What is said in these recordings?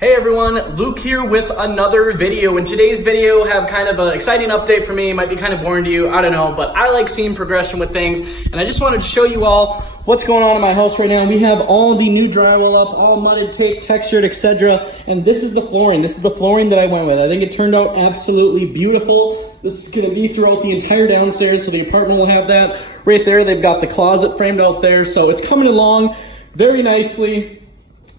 Hey everyone, Luke here with another video. In today's video, have kind of an exciting update for me. It might be kind of boring to you, I don't know, but I like seeing progression with things. And I just wanted to show you all what's going on in my house right now. We have all the new drywall up, all mudded, taped, textured, etc. And this is the flooring. This is the flooring that I went with. I think it turned out absolutely beautiful. This is gonna be throughout the entire downstairs, so the apartment will have that. Right there, they've got the closet framed out there. So it's coming along very nicely.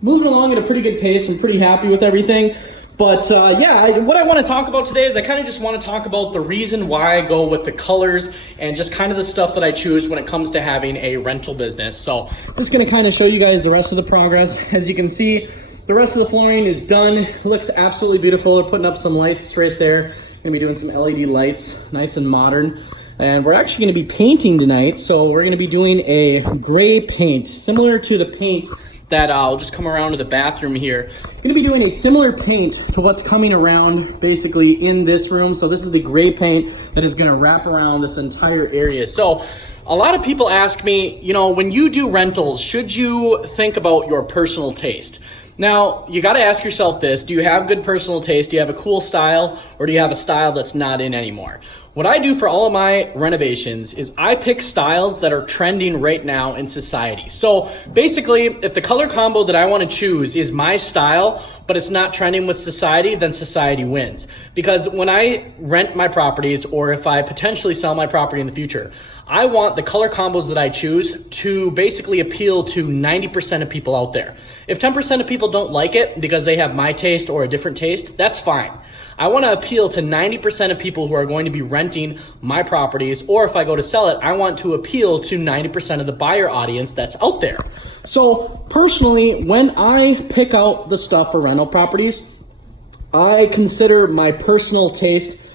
Moving along at a pretty good pace. I'm pretty happy with everything. But what I want to talk about today is I kind of just want to talk about the reason why I go with the colors and just kind of the stuff that I choose when it comes to having a rental business. So just going to kind of show you guys the rest of the progress. As you can see, the rest of the flooring is done. It looks absolutely beautiful. We're putting up some lights right there. Going to be doing some LED lights, nice and modern. And we're actually going to be painting tonight. So we're going to be doing a gray paint, similar to the paint that I'll just come around to the bathroom here. I'm gonna be doing a similar paint to what's coming around basically in this room. So this is the gray paint that is gonna wrap around this entire area. So a lot of people ask me, you know, when you do rentals, should you think about your personal taste? Now, you gotta ask yourself this, do you have good personal taste? Do you have a cool style, or do you have a style that's not in anymore? What I do for all of my renovations is I pick styles that are trending right now in society. So basically, if the color combo that I want to choose is my style, but it's not trending with society, then society wins. Because when I rent my properties, or if I potentially sell my property in the future, I want the color combos that I choose to basically appeal to 90% of people out there. If 10% of people don't like it because they have my taste or a different taste, that's fine. I want to appeal to 90% of people who are going to be renting my properties, or if I go to sell it, I want to appeal to 90% of the buyer audience that's out there. So personally, when I pick out the stuff for rental properties, I consider my personal taste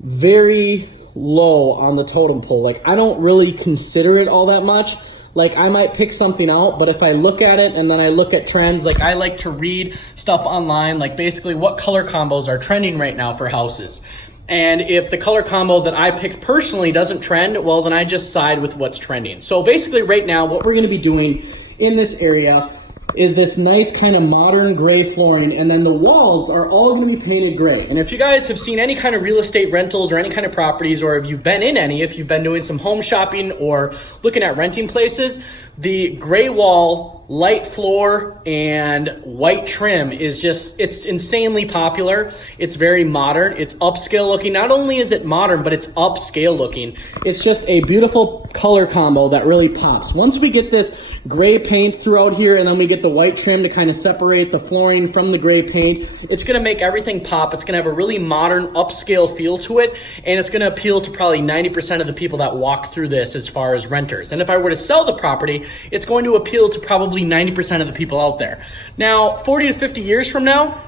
very low on the totem pole. Like, I don't really consider it all that much. Like, I might pick something out, but if I look at it and then I look at trends, like I like to read stuff online, like basically what color combos are trending right now for houses. And if the color combo that I picked personally doesn't trend, well, then I just side with what's trending. So basically right now, what we're gonna be doing in this area is this nice kind of modern gray flooring, and then the walls are all going to be painted gray. And if you guys have seen any kind of real estate rentals or any kind of properties, or if you've been in any, if you've been doing some home shopping or looking at renting places, the gray wall, light floor, and white trim is just, it's insanely popular. It's very modern. It's upscale looking. Not only is it modern, but it's upscale looking. It's just a beautiful color combo that really pops. Once we get this gray paint throughout here, and then we get the white trim to kind of separate the flooring from the gray paint, it's going to make everything pop. It's going to have a really modern upscale feel to it, and it's going to appeal to probably 90% of the people that walk through this as far as renters. And if I were to sell the property, it's going to appeal to probably 90% of the people out there. Now, 40 to 50 years from now,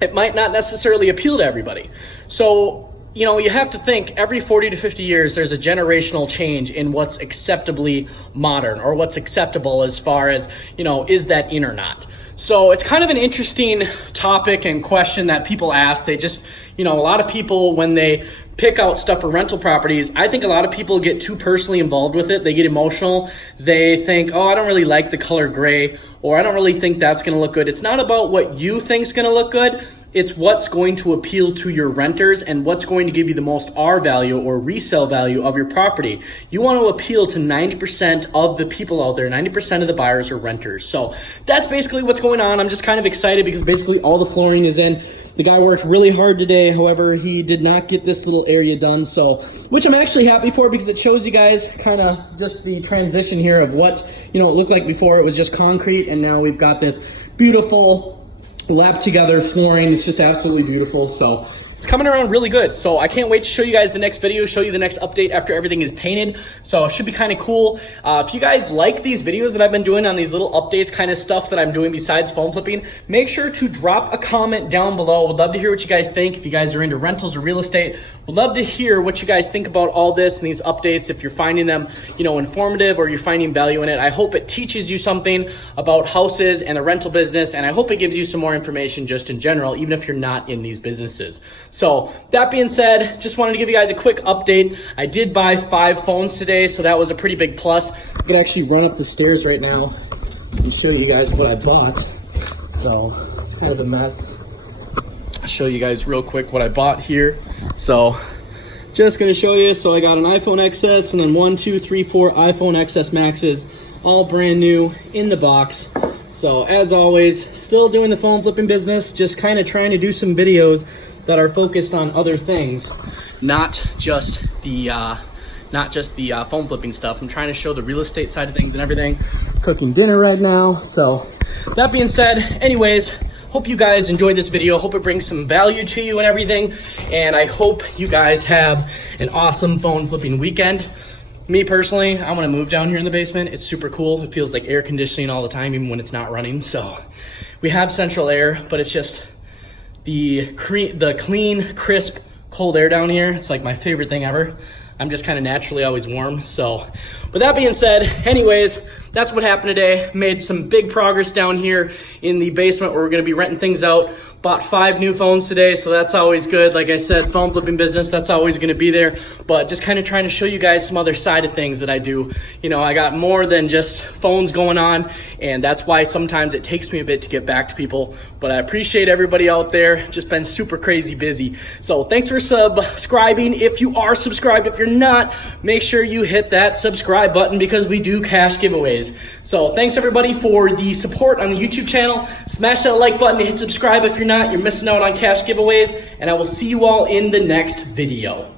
it might not necessarily appeal to everybody. So, you know, you have to think every 40 to 50 years, there's a generational change in what's acceptably modern, or what's acceptable as far as, you know, is that in or not? So it's kind of an interesting topic and question that people ask. They just, you know, a lot of people, when they pick out stuff for rental properties, I think a lot of people get too personally involved with it. They get emotional. They think, oh, I don't really like the color gray, or I don't really think that's going to look good. It's not about what you think's going to look good. It's what's going to appeal to your renters and what's going to give you the most R value or resale value of your property. You want to appeal to 90% of the people out there, 90% of the buyers or renters. So that's basically what's going on. I'm just kind of excited because basically all the flooring is in. The guy worked really hard today. However, he did not get this little area done, so, which I'm actually happy for, because it shows you guys kind of just the transition here of what, you know, it looked like before. It was just concrete, and now we've got this beautiful lap together flooring. It's just absolutely beautiful. So it's coming around really good. So I can't wait to show you guys the next video, show you the next update after everything is painted. So it should be kind of cool. If you guys like these videos that I've been doing on these little updates kind of stuff that I'm doing besides phone flipping, make sure to drop a comment down below. Would love to hear what you guys think. If you guys are into rentals or real estate, would love to hear what you guys think about all this and these updates. If you're finding them, you know, informative, or you're finding value in it, I hope it teaches you something about houses and the rental business. And I hope it gives you some more information just in general, even if you're not in these businesses. So that being said, just wanted to give you guys a quick update. I did buy 5 phones today, so that was a pretty big plus. I could actually run up the stairs right now and show you guys what I bought. So it's kind of a mess. I'll show you guys real quick what I bought here. So just gonna show you. So I got an iPhone XS and then 1, 2, 3, 4 iPhone XS Maxes, all brand new in the box. So as always, still doing the phone flipping business, just kind of trying to do some videos that are focused on other things, not just the phone flipping stuff. I'm trying to show the real estate side of things and everything. Cooking dinner right now. So that being said, anyways, hope you guys enjoyed this video. Hope it brings some value to you and everything. And I hope you guys have an awesome phone flipping weekend. Me personally, I want to move down here in the basement. It's super cool. It feels like air conditioning all the time, even when it's not running. So we have central air, but it's just the clean, crisp, cold air down here. It's like my favorite thing ever. I'm just kind of naturally always warm. So with that being said, anyways, that's what happened today. Made some big progress down here in the basement where we're going to be renting things out. Bought 5 new phones today, so that's always good. Like I said, phone flipping business, that's always going to be there. But just kind of trying to show you guys some other side of things that I do. You know, I got more than just phones going on, and that's why sometimes it takes me a bit to get back to people. But I appreciate everybody out there. Just been super crazy busy. So thanks for subscribing. If you are subscribed, if you're not, make sure you hit that subscribe button because we do cash giveaways. So thanks everybody for the support on the YouTube channel. Smash that like button, hit subscribe if you're not. You're missing out on cash giveaways, and I will see you all in the next video.